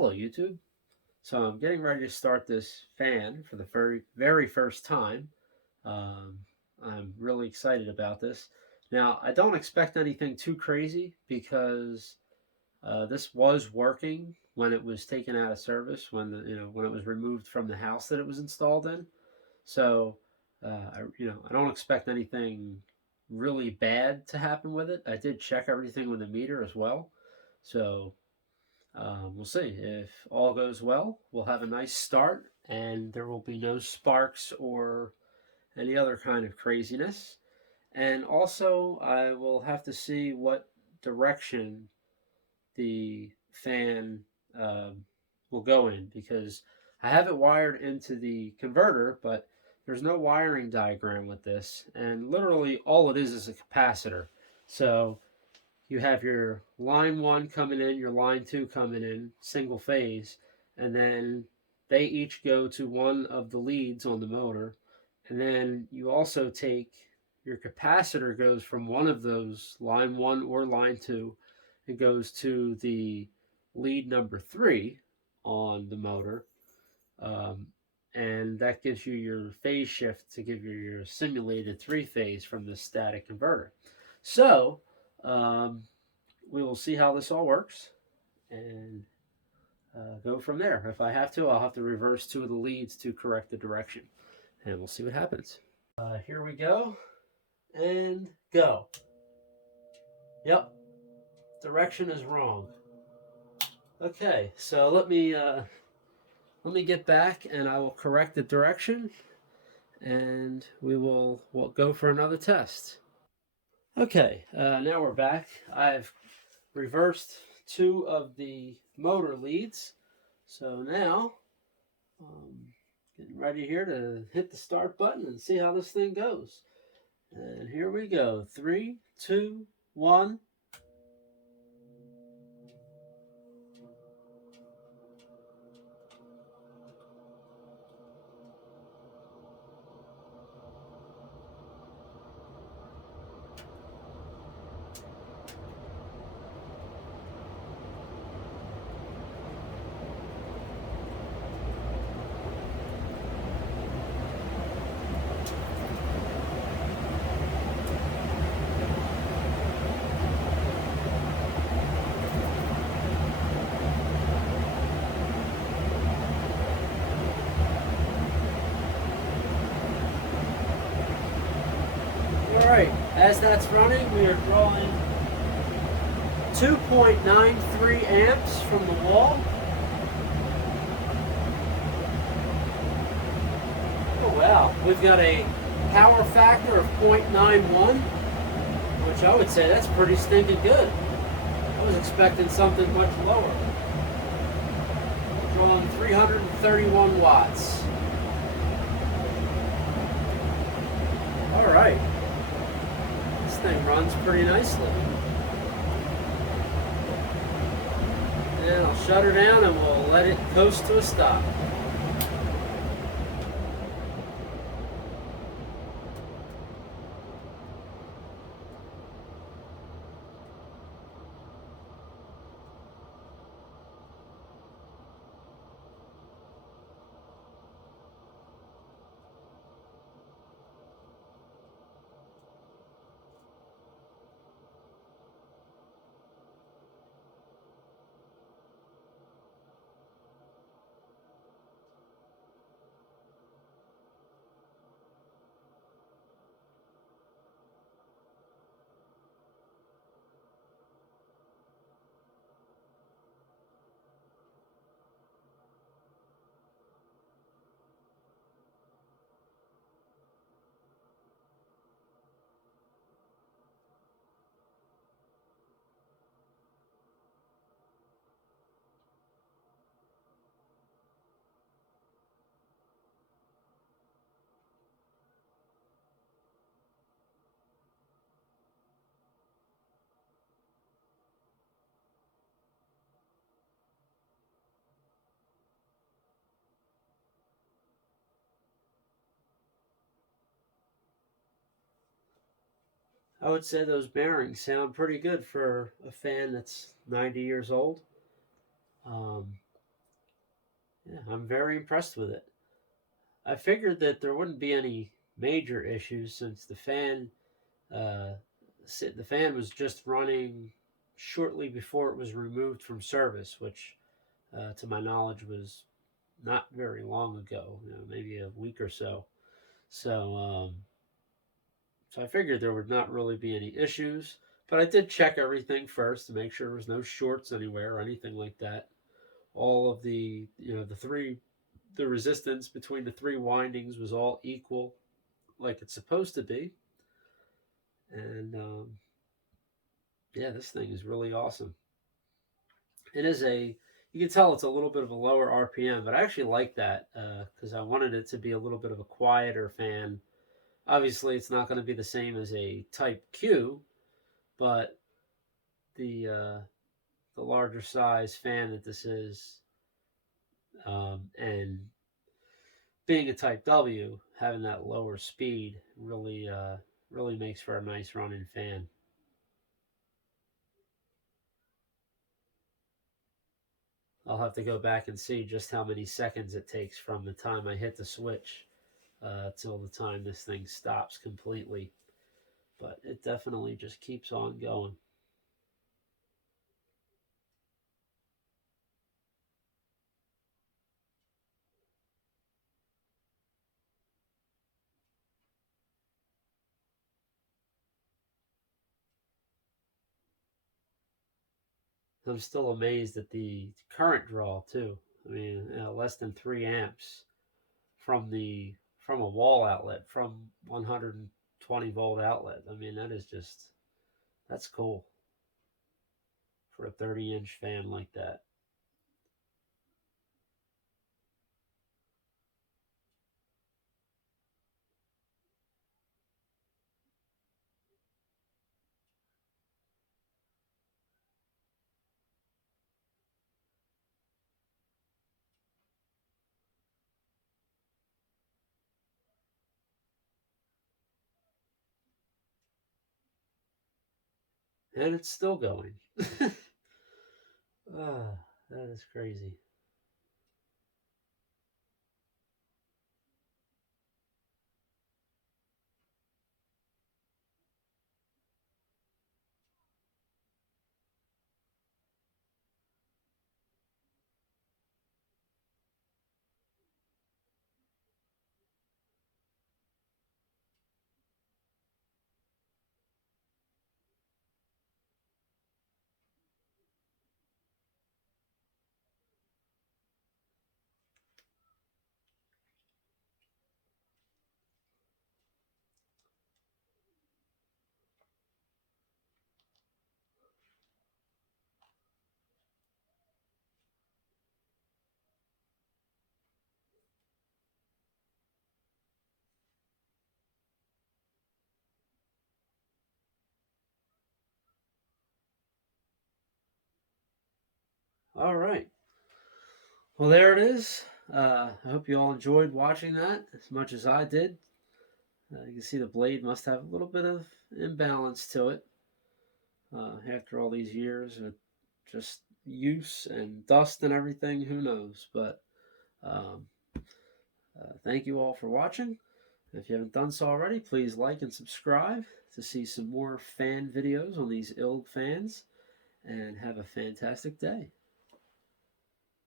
Hello, YouTube. So I'm getting ready to start this fan for the very first time. Um, I'm really excited about this. Now, I don't expect anything too crazy because this was working when it was taken out of service, when it was removed from the house that it was installed in. So, I don't expect anything really bad to happen with it. I did check everything with the meter as well. So we'll see. If all goes well, we'll have a nice start and there will be no sparks or any other kind of craziness. And also, I will have to see what direction the fan will go in because I have it wired into the converter, but there's no wiring diagram with this. And literally, all it is a capacitor. So you have your line one coming in, your line two coming in, single phase, and then they each go to one of the leads on the motor. And then you also take your capacitor goes from one of those, line one or line two, and goes to the lead number three on the motor. Um, and that gives you your phase shift to give you your simulated three phase from the static converter. So, um, we will see how this all works and go from there. If I have to, I'll have to reverse two of the leads to correct the direction, and we'll see what happens. Here we go, and go. Yep, direction is wrong. Okay, so let me get back, and I will correct the direction, and we'll go for another test. Okay, now we're back. I've reversed two of the motor leads. So now, getting ready here to hit the start button and see how this thing goes. And here we go. 3, 2, 1. All right, as that's running, we are drawing 2.93 amps from the wall. Oh wow, we've got a power factor of 0.91, which I would say that's pretty stinking good. I was expecting something much lower. Drawing 331 watts. All right. This thing runs pretty nicely. And I'll shut her down and we'll let it coast to a stop. I would say those bearings sound pretty good for a fan that's 90 years old. Um, I'm very impressed with it. I figured that there wouldn't be any major issues since uh, the fan was just running shortly before it was removed from service, which, to my knowledge, was not very long ago. Maybe a week or so. So, so I figured there would not really be any issues. But I did check everything first to make sure there was no shorts anywhere or anything like that. All of the resistance between the three windings was all equal, like it's supposed to be. And yeah, this thing is really awesome. It is you can tell it's a little bit of a lower RPM, but I actually like that because I wanted it to be a little bit of a quieter fan. Obviously, it's not going to be the same as a Type Q, but the uh, the larger size fan that this is, and being a Type W, having that lower speed really makes for a nice running fan. I'll have to go back and see just how many seconds it takes from the time I hit the switch till the time this thing stops completely. But it definitely just keeps on going. I'm still amazed at the current draw too. I mean, less than 3 amps from a wall outlet, from 120-volt outlet. I mean, that's cool for a 30-inch fan like that. And it's still going. Ah, that is crazy. All right. Well, there it is. I hope you all enjoyed watching that as much as I did. You can see the blade must have a little bit of imbalance to it after all these years of just use and dust and everything. Who knows? But um, thank you all for watching. If you haven't done so already, please like and subscribe to see some more fan videos on these ILG fans. And have a fantastic day.